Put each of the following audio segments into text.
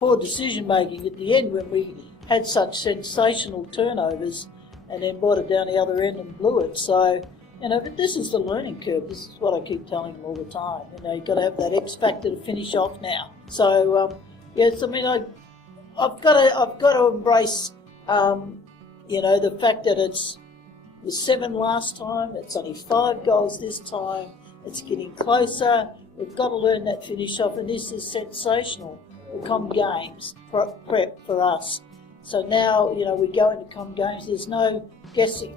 poor decision making at the end when we had such sensational turnovers and then brought it down the other end and blew it. So, but this is the learning curve. This is what I keep telling them all the time. You've got to have that X factor to finish off now. So, yes, I mean, I've got to embrace, the fact that it was 7 last time. It's only 5 goals this time. It's getting closer. We've got to learn that finish off, and this is sensational. The Com Games prep for us. So now, we go into Com Games. There's no guessing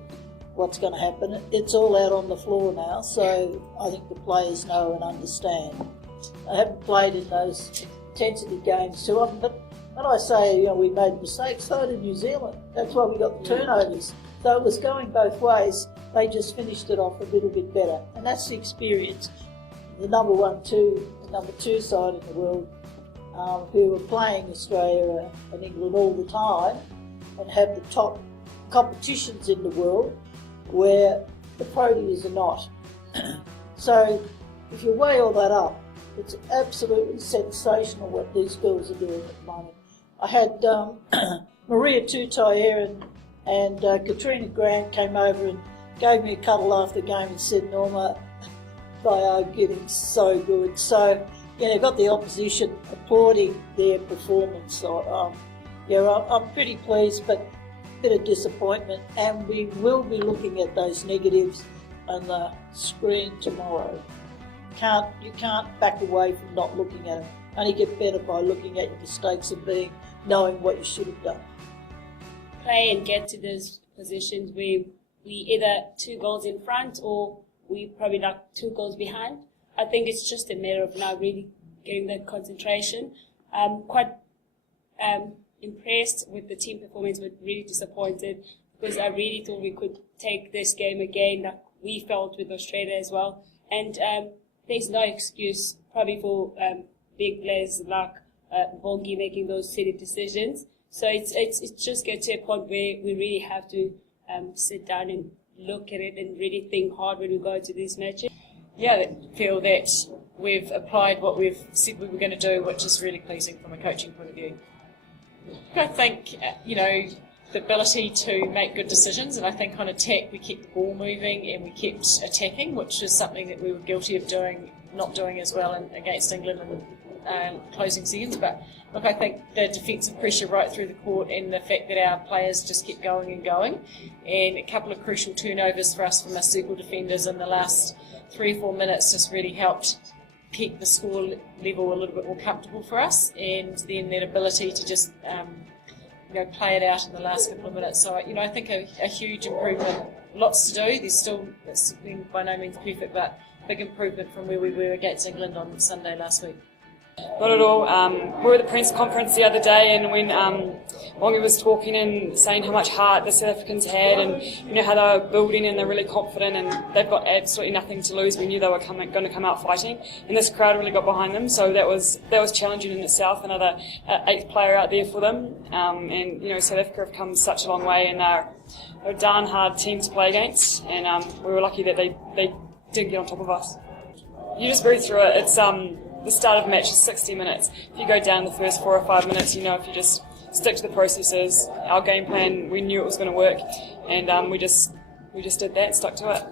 what's going to happen. It's all out on the floor now, so I think the players know and understand. I haven't played in those intensity games too often, but when I say we made mistakes, so did New Zealand. That's why we got the turnovers. So it was going both ways. They just finished it off a little bit better, and that's the experience. The number 2 side in the world, who are playing Australia and England all the time, and have the top competitions in the world, where the Proteas are not. So if you weigh all that up, it's absolutely sensational what these girls are doing at the moment. I had Maria Tutayer and Katrina Grant came over and gave me a cuddle after the game and said, "Norma, they are getting so good." So, got the opposition applauding their performance. So, I'm pretty pleased, but a bit of disappointment. And we will be looking at those negatives on the screen tomorrow. You can't back away from not looking at them. Only get better by looking at your mistakes and knowing what you should have done. Play and get to those positions where we either 2 goals in front or we probably like 2 goals behind. I think it's just a matter of now really getting that concentration. I'm quite impressed with the team performance, but really disappointed because I really thought we could take this game again like we felt with Australia as well. And there's no excuse probably for big players like Bongi making those silly decisions. So it's just get to a point where we really have to sit down and look at it and really think hard when we go to these matches. Yeah, I feel that we've applied what we've said we were going to do, which is really pleasing from a coaching point of view. I think, the ability to make good decisions, and I think on attack we kept the ball moving and we kept attacking, which is something that we were guilty of not doing as well against England in closing seconds. But look, I think the defensive pressure right through the court and the fact that our players just kept going and going, and a couple of crucial turnovers for us from our circle defenders in the last 3 or 4 minutes just really helped keep the score level a little bit more comfortable for us, and then that ability to just play it out in the last couple of minutes. So I think a huge improvement. Lots to do. It's been by no means perfect, but big improvement from where we were against England on Sunday last week. Not at all. We were at the press conference the other day, and when Wangi was talking and saying how much heart the South Africans had, and how they were building and they're really confident and they've got absolutely nothing to lose, we knew they were going to come out fighting, and this crowd really got behind them. So that was challenging in itself. Another 8th player out there for them, and South Africa have come such a long way, and they're a darn hard team to play against, and we were lucky that they didn't get on top of us. You just breathe through it. It's the start of the match is 60 minutes. If you go down the first 4 or 5 minutes, if you just stick to the processes, our game plan, we knew it was going to work, and we just did that, stuck to it.